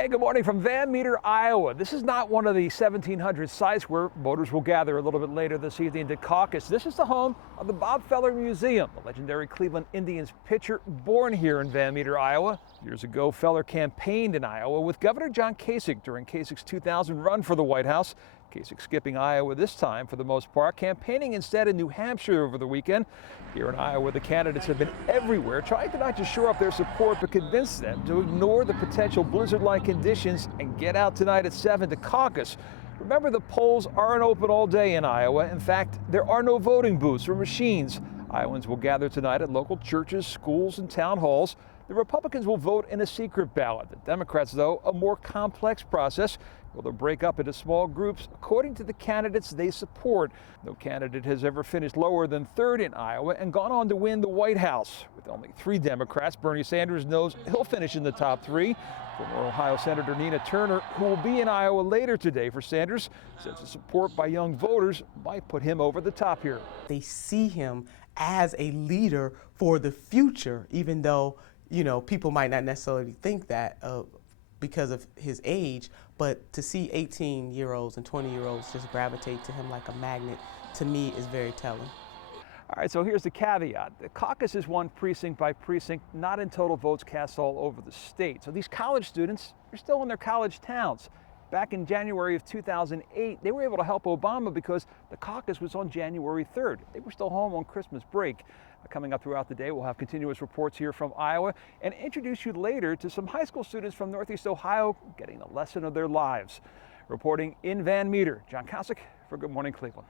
Hey, good morning from Van Meter, Iowa. This is not one of the 1,700 sites where voters will gather a little bit later this evening to caucus. This is the home of the Bob Feller Museum, the legendary Cleveland Indians pitcher born here in Van Meter, Iowa. Years ago, Feller campaigned in Iowa with Governor John Kosich during Kosich's 2000 run for the White House. Kasich skipping Iowa this time for the most part, campaigning instead in New Hampshire over the weekend. Here in Iowa, the candidates have been everywhere, trying to not just shore up their support, but convince them to ignore the potential blizzard-like conditions and get out tonight at 7 to caucus. Remember, the polls aren't open all day in Iowa. In fact, there are no voting booths or machines. Iowans will gather tonight at local churches, schools, and town halls. The Republicans will vote in a secret ballot. The Democrats, though, a more complex process. Well, they'll break up into small groups according to the candidates they support. No candidate has ever finished lower than third in Iowa and gone on to win the White House. With only 3 Democrats, Bernie Sanders knows he'll finish in the top 3. Former Ohio Senator Nina Turner, who will be in Iowa later today for Sanders, says the support by young voters might put him over the top here. They see him as a leader for the future, even though, you know, people might not necessarily think that because of his age, but to see 18-year-olds and 20-year-olds just gravitate to him like a magnet, to me, is very telling. All right, so here's the caveat. The caucus is won precinct by precinct, not in total votes cast all over the state. So these college students are still in their college towns. Back in January of 2008, they were able to help Obama because the caucus was on January 3rd. They were still home on Christmas break. Coming up throughout the day, we'll have continuous reports here from Iowa and introduce you later to some high school students from Northeast Ohio getting the lesson of their lives. Reporting in Van Meter, John Kosich for Good Morning Cleveland.